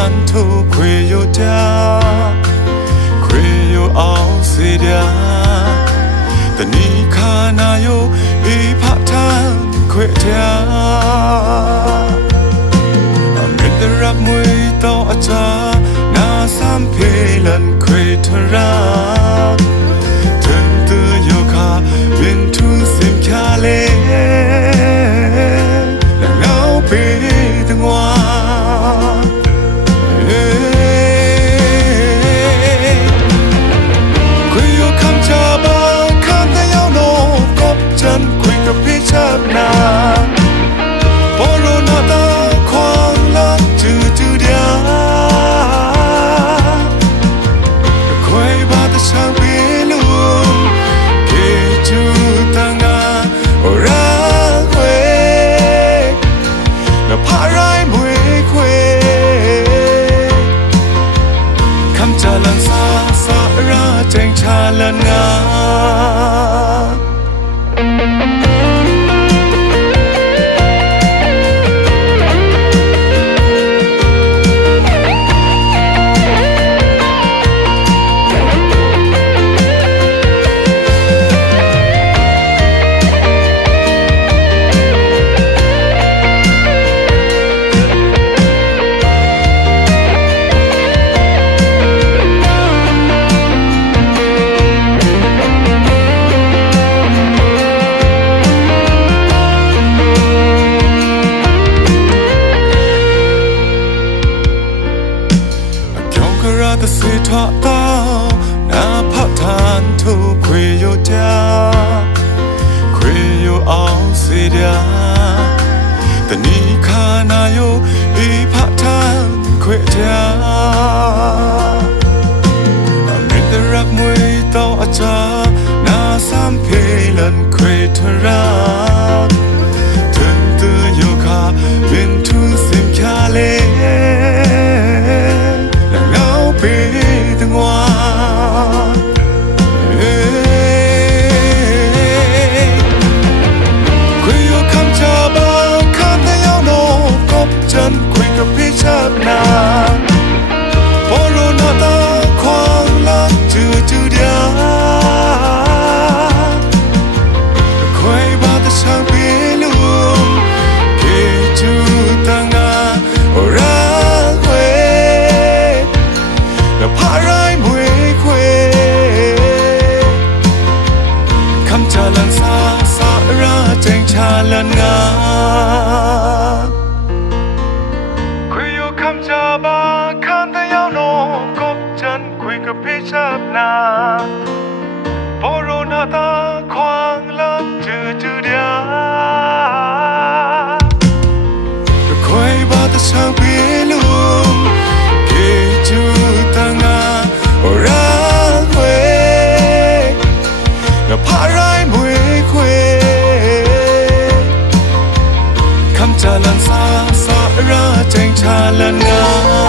านทุกคุยอยู่จ้าคุยอยู่เอาเสียแต่นี่ข้านาโยอีพักทางคุยจ้าเมื่อได้รับมวยต่ออาจารย์น่าสามเพลันคุยทรักถึงตัวโยคาเป็นทุกสิ่งแค่เล่แต่เสียทอดต่อหน้าพักทานทุกคุยอยู่จ้าคุยอยู่เอาเสียแต่นี่ข้านาโยอีพักทานคุยจ้าไม่ได้รักมวยต่ออาจารย์หน้าสามเพลันคุยทรักถึงตัวโยคาเป็นทุกสิ่งแค่เล่คุยอยู่คำจาบาคำแต่ยาวโนกบจันคุยกับพี่ชาบนาโปโรนาตาควางลักจืดเดียคุยบาตะช่างพี่ลุงกี่จูตังอารักเวและพาไรมวยคุยคำจาลันซาสาระเจงชาลันงา